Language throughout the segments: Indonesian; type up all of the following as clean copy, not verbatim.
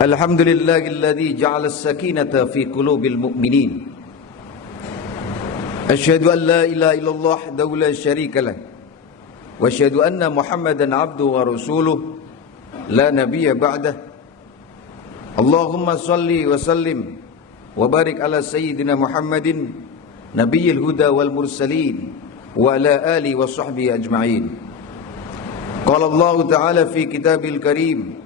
Alhamdulillahilladzi ja'ala as-sakinata fi qulubil mu'minin. Asyhadu an la ilaha illallah wahdahu la syarika lah. Wa asyhadu anna Muhammadan 'abduhu wa rasuluh la nabiyya ba'dah. Allahumma shalli wa sallim wa barik ala sayyidina Muhammadin nabiyil huda wal mursalin wa ala alihi wa sahbihi ajma'in. Qala Allah ta'ala fi kitabil karim.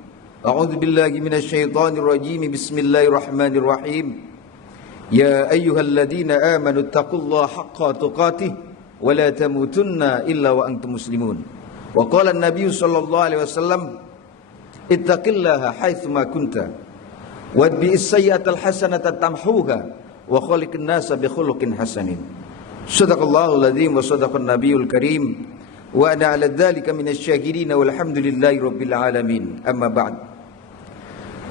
A'udzu billahi minasy syaithanir rajim. Bismillahirrahmanirrahim. Ya ayyuhalladzina amanu taqullaha haqqa tuqatih wa la tamutunna illa wa antum muslimun. Wa qala an-nabiy sallallahu alaihi wasallam ittaqillaha haitsu ma kunta wadbi'is sayyi'atal hasanata tamhuha wa khaliqin nasa bi khuluqin hasanin. Shadaqallahul adzim wa sadaqan nabiyul karim wa ana 'ala dzalika minasy-syakirin walhamdulillahi rabbil alamin. Amma ba'd.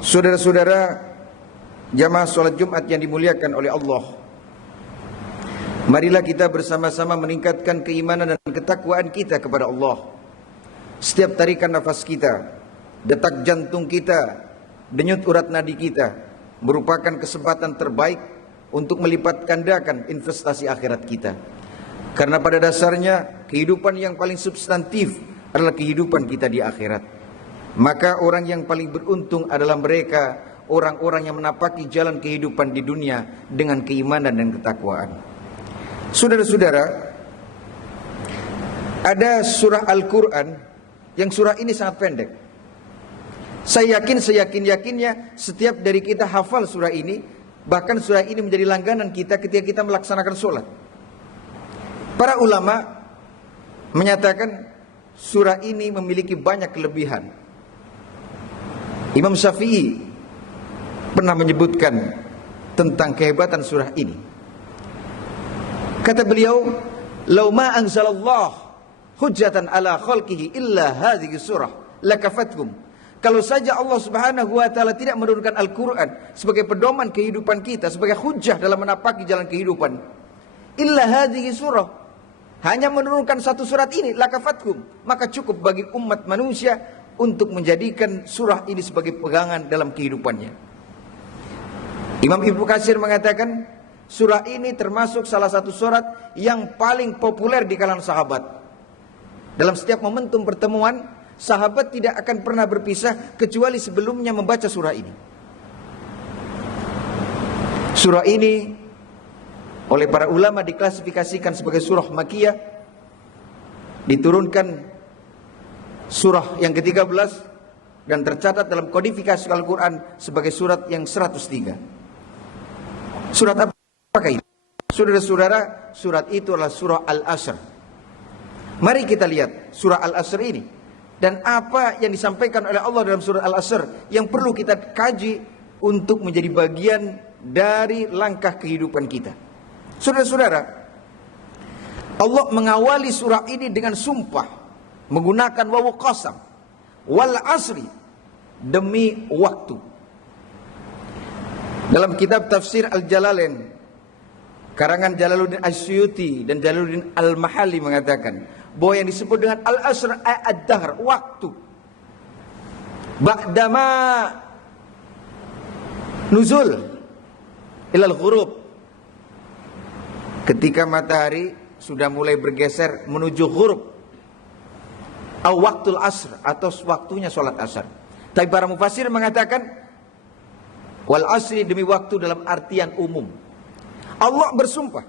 Saudara-saudara jamaah salat Jumat yang dimuliakan oleh Allah, marilah kita bersama-sama meningkatkan keimanan dan ketakwaan kita kepada Allah. Setiap tarikan nafas kita, detak jantung kita, denyut urat nadi kita merupakan kesempatan terbaik untuk melipat gandakan investasi akhirat kita. Karena pada dasarnya kehidupan yang paling substantif adalah kehidupan kita di akhirat. Maka orang yang paling beruntung adalah mereka orang-orang yang menapaki jalan kehidupan di dunia dengan keimanan dan ketakwaan. Saudara-saudara, ada surah Al-Quran yang surah ini sangat pendek. Saya yakin seyakin-yakinnya setiap dari kita hafal surah ini. Bahkan surah ini menjadi langganan kita ketika kita melaksanakan sholat. Para ulama menyatakan surah ini memiliki banyak kelebihan. Imam Syafi'i pernah menyebutkan tentang kehebatan surah ini. Kata beliau, "Lau ma anzalallah hujjatan ala khalqihi illa hadhihi surah lakafatkum." Kalau saja Allah Subhanahu wa taala tidak menurunkan Al-Qur'an sebagai pedoman kehidupan kita, sebagai hujjah dalam menapaki jalan kehidupan, illa hadhihi surah, hanya menurunkan satu surat ini, lakafatkum, maka cukup bagi umat manusia untuk menjadikan surah ini sebagai pegangan dalam kehidupannya. Imam Ibnu Katsir mengatakan surah ini termasuk salah satu surat yang paling populer di kalangan sahabat. Dalam setiap momentum pertemuan, sahabat tidak akan pernah berpisah kecuali sebelumnya membaca surah ini. Surah ini oleh para ulama diklasifikasikan sebagai surah Makkiyah, diturunkan surah yang ke-13 dan tercatat dalam kodifikasi Al-Quran sebagai surat yang 103. Surat apakah itu? Saudara-saudara, surat itu adalah surah Al-Asr. Mari kita lihat surah Al-Asr ini dan apa yang disampaikan oleh Allah dalam surah Al-Asr yang perlu kita kaji untuk menjadi bagian dari langkah kehidupan kita. Saudara-saudara, Allah mengawali surah ini dengan sumpah menggunakan wawu qasam, wal asri, demi waktu. Dalam kitab tafsir Al-Jalalain karangan Jalaluddin Asyuyuti dan Jalaluddin Al-Mahalli mengatakan bahwa yang disebut dengan al-asr ad-dahr, waktu. Ba'dama nuzul ilal ghurub, ketika matahari sudah mulai bergeser menuju ghurub, atau waktul asr, atau waktunya sholat asar. Tapi para mufassir mengatakan wal asri, demi waktu dalam artian umum. Allah bersumpah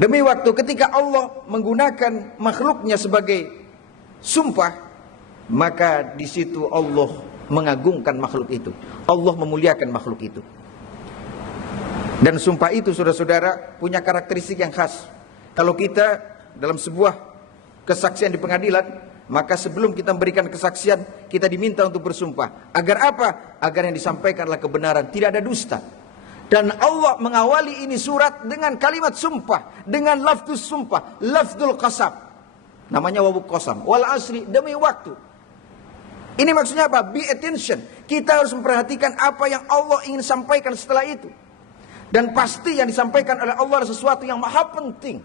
demi waktu. Ketika Allah menggunakan makhluknya sebagai sumpah, maka di situ Allah mengagungkan makhluk itu, Allah memuliakan makhluk itu. Dan sumpah itu, saudara-saudara, punya karakteristik yang khas. Kalau kita dalam sebuah kesaksian di pengadilan, maka sebelum kita memberikan kesaksian, kita diminta untuk bersumpah. Agar apa? Agar yang disampaikan adalah kebenaran, tidak ada dusta. Dan Allah mengawali ini surat dengan kalimat sumpah, dengan lafduz sumpah, lafdul qasam. Namanya wawu qasam. Wal asri, demi waktu. Ini maksudnya apa? Be attention. Kita harus memperhatikan apa yang Allah ingin sampaikan setelah itu. Dan pasti yang disampaikan oleh Allah adalah sesuatu yang maha penting.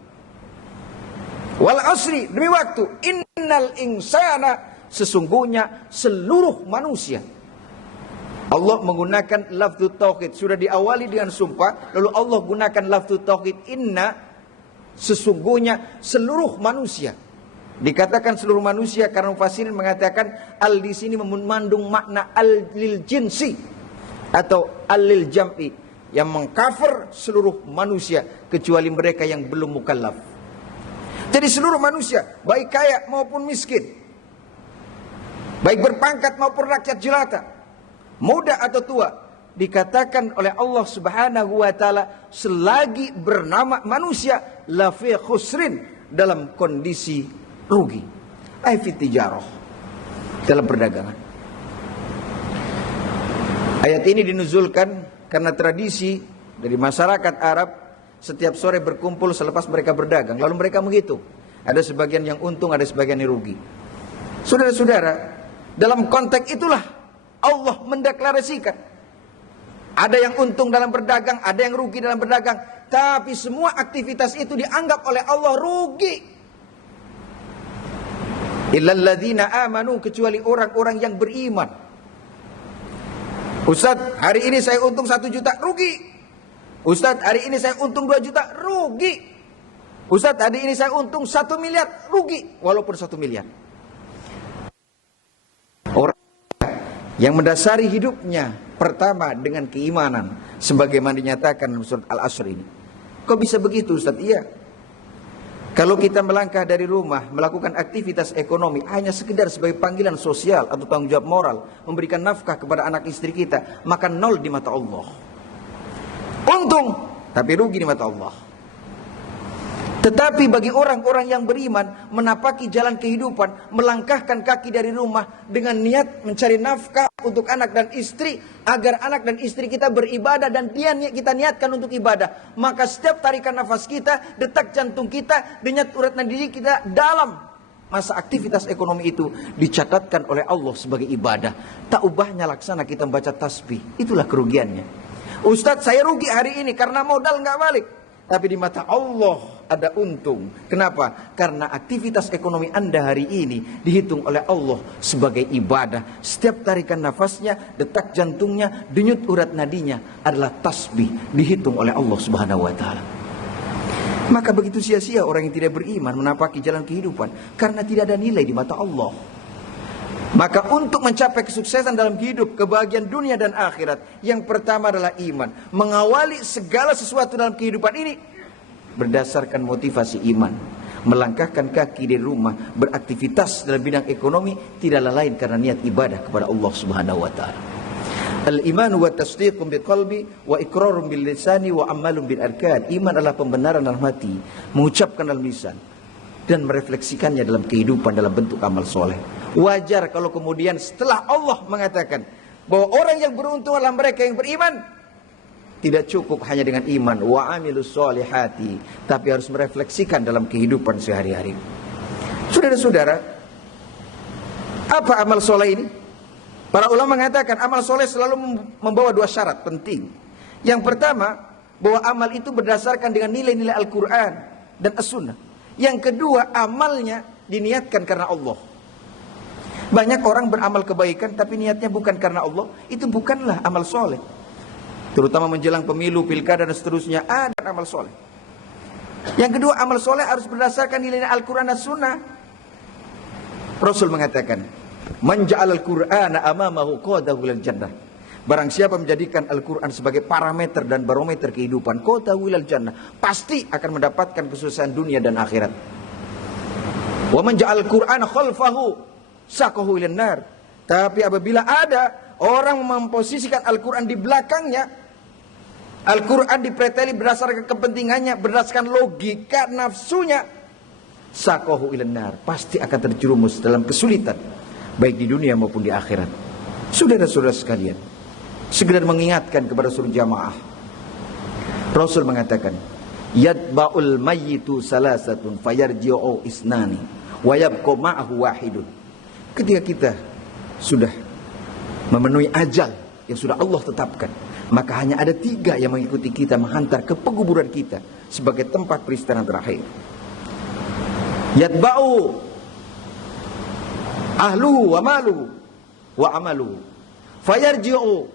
Wal asri, demi waktu. Innal insana, sesungguhnya seluruh manusia. Allah menggunakan lafzul tauhid, sudah diawali dengan sumpah, lalu Allah gunakan lafzul tauhid, inna, sesungguhnya seluruh manusia. Dikatakan seluruh manusia karena mufassirin mengatakan al di sini mengandung makna al lil jinsi atau al lil jam'i, yang mengcover seluruh manusia kecuali mereka yang belum mukallaf. Jadi seluruh manusia, baik kaya maupun miskin, baik berpangkat maupun rakyat jelata, muda atau tua, dikatakan oleh Allah Subhanahu wa taala selagi bernama manusia la fi khusrin, dalam kondisi rugi. Ai fi tijarah, dalam perdagangan. Ayat ini dinuzulkan karena tradisi dari masyarakat Arab, setiap sore berkumpul selepas mereka berdagang, lalu mereka menghitung, ada sebagian yang untung, ada sebagian yang rugi. Saudara-saudara, dalam konteks itulah Allah mendeklarasikan ada yang untung dalam berdagang, ada yang rugi dalam berdagang, tapi semua aktivitas itu dianggap oleh Allah rugi. Illal ladzina amanu, kecuali orang-orang yang beriman. Ustaz, hari ini saya untung 1 juta, rugi. Ustaz, hari ini saya untung 2 juta, rugi. Ustaz, hari ini saya untung 1 miliar, rugi. Walaupun 1 miliar. Orang yang mendasari hidupnya pertama dengan keimanan, sebagaimana dinyatakan dalam surat Al-Asr ini. Kok bisa begitu, Ustaz? Iya. Kalau kita melangkah dari rumah, melakukan aktivitas ekonomi hanya sekedar sebagai panggilan sosial atau tanggung jawab moral, memberikan nafkah kepada anak istri kita, maka nol di mata Allah. Untung, tapi rugi di mata Allah. Tetapi bagi orang-orang yang beriman, menapaki jalan kehidupan, melangkahkan kaki dari rumah dengan niat mencari nafkah untuk anak dan istri, agar anak dan istri kita beribadah dan kita niatkan untuk ibadah, maka setiap tarikan nafas kita, detak jantung kita, denyut urat nadi kita dalam masa aktivitas ekonomi itu dicatatkan oleh Allah sebagai ibadah. Tak ubahnya laksana kita membaca tasbih, itulah kerugiannya. Ustadz, saya rugi hari ini karena modal nggak balik. Tapi di mata Allah ada untung. Kenapa? Karena aktivitas ekonomi Anda hari ini dihitung oleh Allah sebagai ibadah. Setiap tarikan nafasnya, detak jantungnya, denyut urat nadinya adalah tasbih, dihitung oleh Allah Subhanahu wa taala. Maka begitu sia-sia orang yang tidak beriman menapaki jalan kehidupan karena tidak ada nilai di mata Allah. Maka untuk mencapai kesuksesan dalam hidup, kebahagiaan dunia dan akhirat, yang pertama adalah iman. Mengawali segala sesuatu dalam kehidupan ini berdasarkan motivasi iman. Melangkahkan kaki dari rumah, beraktivitas dalam bidang ekonomi tidaklah lain karena niat ibadah kepada Allah Subhanahu wa taala. Al-iman wa tasdiqun bil qalbi wa iqrarun bil lisani wa amalun bil arkan. Iman adalah pembenaran dalam hati, mengucapkan dalam lisan, dan merefleksikannya dalam kehidupan dalam bentuk amal soleh. Wajar kalau kemudian setelah Allah mengatakan bahwa orang yang beruntung adalah mereka yang beriman, tidak cukup hanya dengan iman wa amilus solihati, tapi harus merefleksikan dalam kehidupan sehari-hari. Saudara-saudara, apa amal soleh ini? Para ulama mengatakan amal soleh selalu membawa 2 syarat penting. Yang pertama, bahwa amal itu berdasarkan dengan nilai-nilai Al-Quran dan As-Sunnah. Yang kedua, amalnya diniatkan karena Allah. Banyak orang beramal kebaikan tapi niatnya bukan karena Allah, itu bukanlah amal soleh. Terutama menjelang pemilu, pilkada dan seterusnya, ada amal soleh. Yang kedua, amal soleh harus berdasarkan nilai Al-Quran dan Sunnah. Rasul mengatakan, man ja'alal Qur'ana amamahu qadahu ilal jannah. Barang siapa menjadikan Al-Quran sebagai parameter dan barometer kehidupan, qadahu ilal jannah, pasti akan mendapatkan kesuksesan dunia dan akhirat. Wa man ja'al Qur'ana khalfahu saqahu ilan nar. Tapi apabila ada orang memposisikan Al-Quran di belakangnya, Al-Quran dipreteli berdasarkan kepentingannya, berdasarkan logika nafsunya, saqahu ilan nar, pasti akan terjerumus dalam kesulitan baik di dunia maupun di akhirat. Saudara-saudara sekalian, segera mengingatkan kepada seluruh jamaah, Rasul mengatakan, yatba'ul mayyitu salasatun fayarji'u isnani wa yabqa ma'ahu wahidun. Ketika kita sudah memenuhi ajal yang sudah Allah tetapkan, maka hanya ada 3 yang mengikuti kita, menghantar ke penguburan kita sebagai tempat peristirahatan terakhir. Yatba'u ahluhu wa maluhu wa amaluhu fayarji'u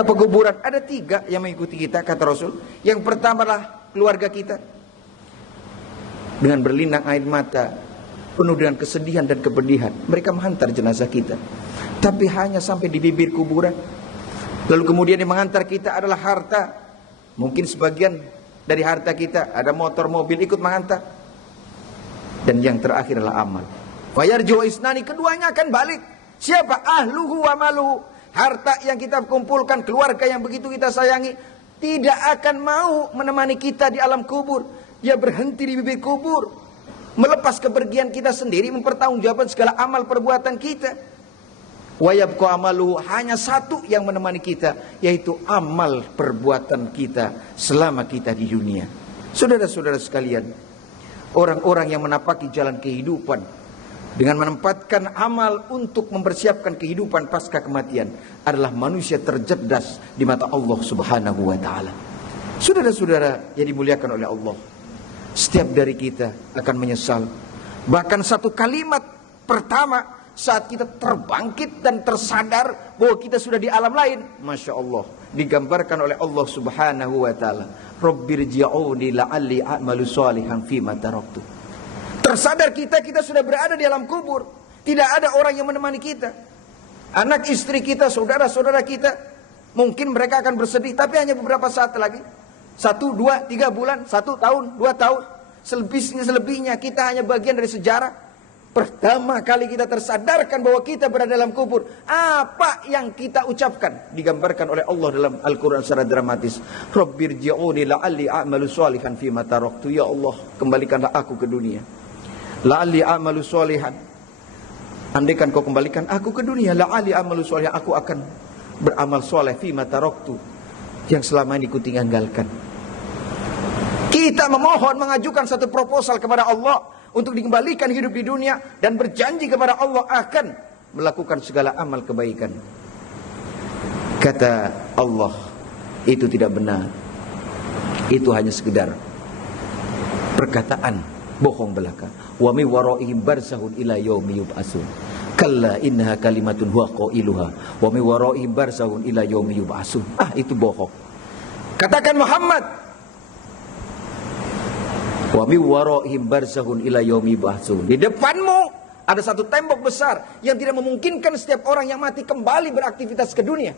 ke pekuburan. Ada 3 yang mengikuti kita, kata Rasul. Yang pertama adalah keluarga kita, dengan berlinang air mata, penuh dengan kesedihan dan kepedihan, mereka menghantar jenazah kita, tapi hanya sampai di bibir kuburan. Lalu kemudian yang mengantar kita adalah harta. Mungkin sebagian dari harta kita, ada motor, mobil, ikut mengantar. Dan yang terakhir adalah amal. Fayarji'u isnani, keduanya akan balik. Siapa? Ahluhu wa maluhu. Harta yang kita kumpulkan, keluarga yang begitu kita sayangi, tidak akan mau menemani kita di alam kubur. Dia berhenti di bibir kubur, melepas kepergian kita sendiri, mempertanggungjawabkan segala amal perbuatan kita. Wa yabqa amaluhu, hanya satu yang menemani kita, yaitu amal perbuatan kita selama kita di dunia. Saudara-saudara sekalian, orang-orang yang menapaki jalan kehidupan dengan menempatkan amal untuk mempersiapkan kehidupan pasca kematian adalah manusia tercerdas di mata Allah Subhanahu wa taala. Saudara-saudara yang dimuliakan oleh Allah, setiap dari kita akan menyesal. Bahkan satu kalimat pertama saat kita terbangkit dan tersadar bahwa kita sudah di alam lain, Masya Allah, digambarkan oleh Allah Subhanahu wa ta'ala, Rabbirji'uni la'alli a'malu shalihan fima taraktu. Tersadar kita sudah berada di alam kubur, tidak ada orang yang menemani kita. Anak istri kita, saudara-saudara kita, mungkin mereka akan bersedih, tapi hanya beberapa saat lagi. 1, 2, 3 bulan, 1 tahun, 2 tahun. Selebihnya kita hanya bagian dari sejarah. Pertama kali kita tersadarkan bahwa kita berada dalam kubur, apa yang kita ucapkan? Digambarkan oleh Allah dalam Al-Quran secara dramatis. Rabbirji'uni la'alli a'malu shalihan fima taraktu. Ya Allah, kembalikanlah aku ke dunia. La'alli a'malu shalihan. Andaikan kau kembalikan aku ke dunia, la'alli a'malu shalihan, aku akan beramal soleh fima taraktu, yang selama ini kutinggalkan. Kita memohon, mengajukan satu proposal kepada Allah untuk dikembalikan hidup di dunia, dan berjanji kepada Allah akan melakukan segala amal kebaikan. Kata Allah, itu tidak benar. Itu hanya sekedar perkataan bohong belaka. Wa mi waraihim barzahun ila yaumi yub'atsun. Kalla innaha kalimatun huwa qailuha wa mi waraihim barzahun ila yaumi yub'atsun. Itu bohong. Katakan Muhammad, wa mi waraihim barzahun ila yaumi yub'atsun. Di depanmu ada satu tembok besar yang tidak memungkinkan setiap orang yang mati kembali beraktivitas ke dunia.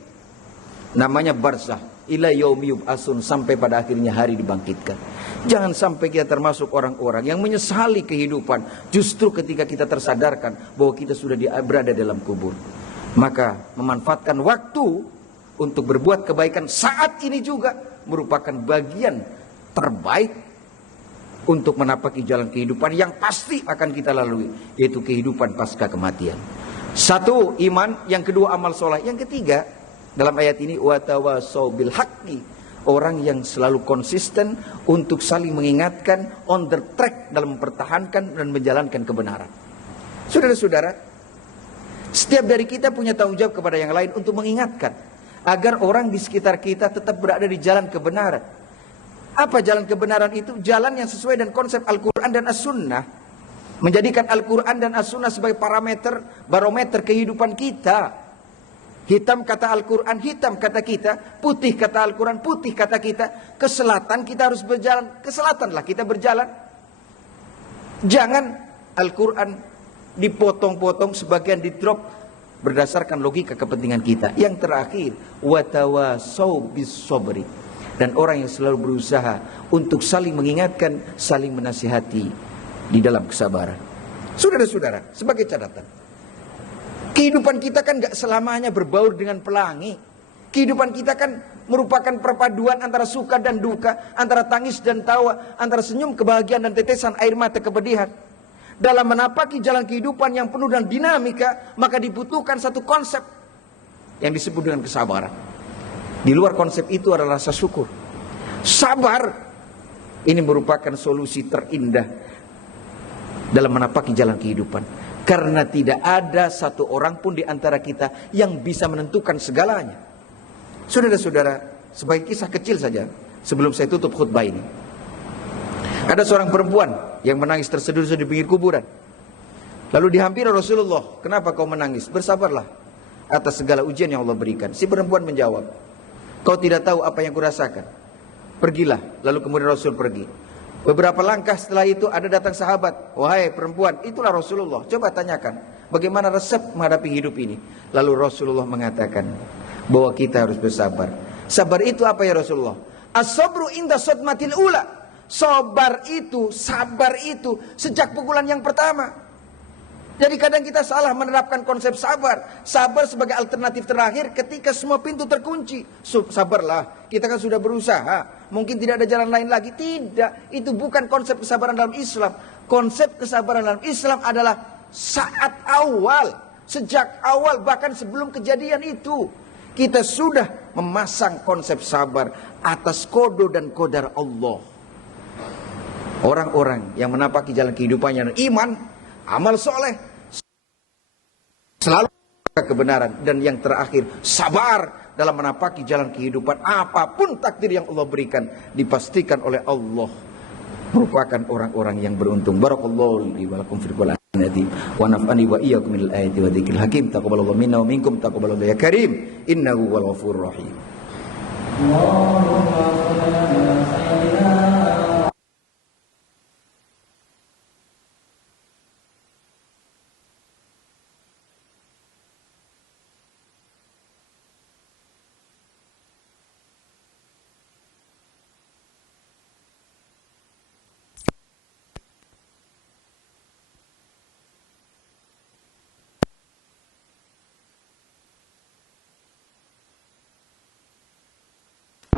Namanya barzah, ila yaumi yub'atsun, sampai pada akhirnya hari dibangkitkan. Jangan sampai kita termasuk orang-orang yang menyesali kehidupan justru ketika kita tersadarkan bahwa kita sudah berada dalam kubur. Maka memanfaatkan waktu untuk berbuat kebaikan saat ini juga merupakan bagian terbaik untuk menapaki jalan kehidupan yang pasti akan kita lalui, yaitu kehidupan pasca kematian. 1, iman. Yang kedua, amal soleh. Yang ketiga, dalam ayat ini, watawasau bil haqqi, orang yang selalu konsisten untuk saling mengingatkan, on the track dalam mempertahankan dan menjalankan kebenaran. Saudara-saudara, setiap dari kita punya tanggung jawab kepada yang lain untuk mengingatkan agar orang di sekitar kita tetap berada di jalan kebenaran. Apa jalan kebenaran itu? Jalan yang sesuai dengan konsep Al-Quran dan As-Sunnah. Menjadikan Al-Quran dan As-Sunnah sebagai parameter, barometer kehidupan kita. Hitam kata Al-Quran, hitam kata kita. Putih kata Al-Quran, putih kata kita. Ke selatan kita harus berjalan, ke selatanlah kita berjalan. Jangan Al-Quran dipotong-potong, sebagian di drop berdasarkan logika kepentingan kita. Yang terakhir, watawasau bis sabri, dan orang yang selalu berusaha untuk saling mengingatkan, saling menasihati di dalam kesabaran. Saudara-saudara, sebagai catatan, kehidupan kita kan gak selamanya berbaur dengan pelangi. Kehidupan kita kan merupakan perpaduan antara suka dan duka, antara tangis dan tawa, antara senyum kebahagiaan dan tetesan air mata kepedihan. Dalam menapaki jalan kehidupan yang penuh dengan dinamika, maka dibutuhkan satu konsep yang disebut dengan kesabaran. Di luar konsep itu adalah rasa syukur. Sabar ini merupakan solusi terindah dalam menapaki jalan kehidupan. Karena tidak ada satu orang pun di antara kita yang bisa menentukan segalanya. Saudara-saudara, sebagai kisah kecil saja sebelum saya tutup khutbah ini. Ada seorang perempuan yang menangis terseduh-seduh di pinggir kuburan. Lalu dihampiri Rasulullah, "Kenapa kau menangis?" "Bersabarlah atas segala ujian yang Allah berikan." Si perempuan menjawab, Kau tidak tahu apa yang kurasakan. Pergilah. Lalu kemudian Rasul pergi. Beberapa langkah setelah itu ada datang sahabat. Wahai perempuan, itulah Rasulullah. Coba tanyakan, bagaimana resep menghadapi hidup ini? Lalu Rasulullah mengatakan bahwa kita harus bersabar. Sabar itu apa ya Rasulullah? As-sabru inda sadmatil ula. Sabar itu sejak pukulan yang pertama. Jadi kadang kita salah menerapkan konsep sabar. Sabar sebagai alternatif terakhir ketika semua pintu terkunci. Sabarlah, kita kan sudah berusaha. Mungkin tidak ada jalan lain lagi. Tidak, itu bukan konsep kesabaran dalam Islam. Konsep kesabaran dalam Islam adalah saat awal. Sejak awal, bahkan sebelum kejadian itu, kita sudah memasang konsep sabar atas kodo dan kodar Allah. Orang-orang yang menapaki jalan kehidupannya iman, amal soleh, selalu kebenaran, dan yang terakhir sabar dalam menapaki jalan kehidupan. Apapun takdir yang Allah berikan, dipastikan oleh Allah merupakan orang-orang yang beruntung. Barakallahu li wa lakum fil Qur'an al-azim wa naf'ani wa iyyakum minal ayati wa dzikril hakim. Taqabbalallahu minna wa minkum taqabbalallahu ya karim innahu wal ghafurur rahim.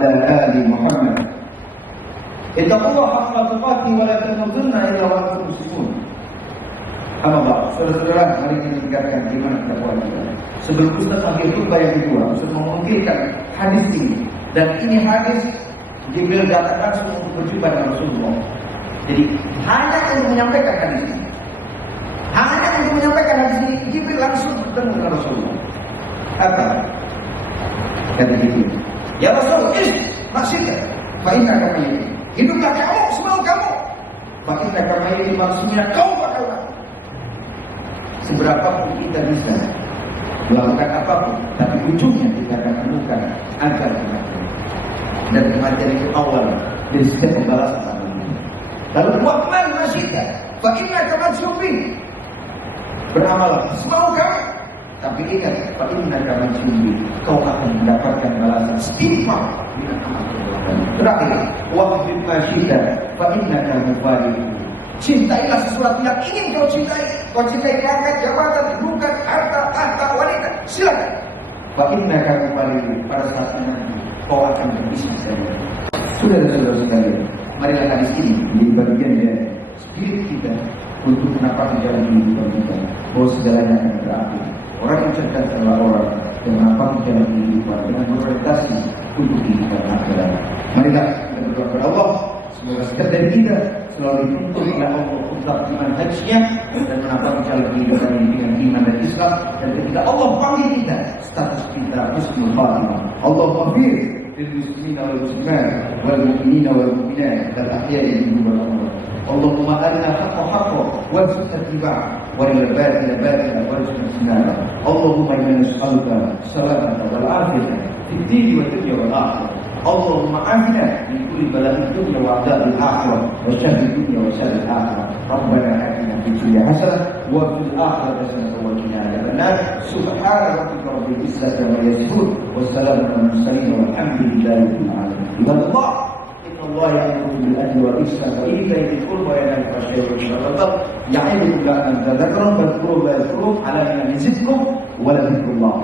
آل محمد اتقوا الله حق تقاته ولا تموتن إلا وأنتم مسلمون. Alhamdulillah, saudara-saudara, mari kita tingkatkan iman takwa kita. Sebelum Ustaz mengakhiri khutbah yang kedua, Ustaz mengungkapkan hadis ini, dan ini hadis Jibril datang langsung untuk berjumpa dengan Rasulullah. Jadi hanya untuk menyampaikan hadis ini, hanya untuk menyampaikan hadis ini, Jibril langsung bertemu dengan Rasulullah. Apa kata Jibril? Ya Rasul, maksudnya, fa'inna kami ini, hiduplah kamu, semua kamu. Fa'inna kami ini maksudnya kau bakal mati. Seberapapun kita bisa melakukan apapun, tapi ujungnya kita akan menemukan agar kematian. Dan kematian itu awal dari setiap pembalasan. Lalu wa'mal masyidda, fa'inna kami sufi. Beramallah, semua kamu. Tapi ingat, fa'inna kami sufi, kau akan mendapatkan balasan setimpal dengan amal perbuatan. Terakhir, wa'mal masyidda, fa'inna kami fariq. Cintailah sesuatu yang ingin kau cintai. Kau cintai pangkat, jabatan, bukan harta, wanita. Silakan. Bagaimana kamu paling pada saat nanti kau akan berpisah saja. Saudara-saudara sekalian, marilah hadis ini menjadi bagian dari spirit kita untuk menapaki jalan kehidupan kita. Bahwa segalanya akan berakhir. Orang yang cerdas adalah orang yang menapaki jalan kehidupan dengan berorientasi untuk kehidupan akhirat. Marilah kita berdoa kepada Allah. Semoga setiap dari kita selalu dituntut oleh Allah untuk iman hajinya dan menapaki jalan kehidupan ini dengan iman dan Islam. Dan ketika Allah panggil kita, status kita husnul khatimah. Allah maghfir lil muslimina wal muslimat wal mu'minina wal mu'minat wal ahya'i minhum wal amwat. Allahumma arina haqqa haqqa warzuqna ittiba'ah wa lil batila batila warzuqna ijtinabah. Allahumma inna nas'aluka salamata wal afiyata fid din wad dunya wal akhirah. اللهم آمنا من كل بلاء الدنيا وعذاب الآخرة وشر الدنيا وشر الآخرة. ربنا آتنا في الدنيا حسنة وفي الآخرة حسنة وقنا عذاب النار. سبحان ربك رب العزة عما يصفون والسلام على المرسلين والحمد لله رب العالمين. عباد الله إن الله يأمر بالعدل والإحسان وإيتاء ذي القربى وينهى عن الفحشاء والمنكر والبغي يعظكم لعلكم تذكرون فاذكروا الله يذكركم على أن يزدكم ولذكر الله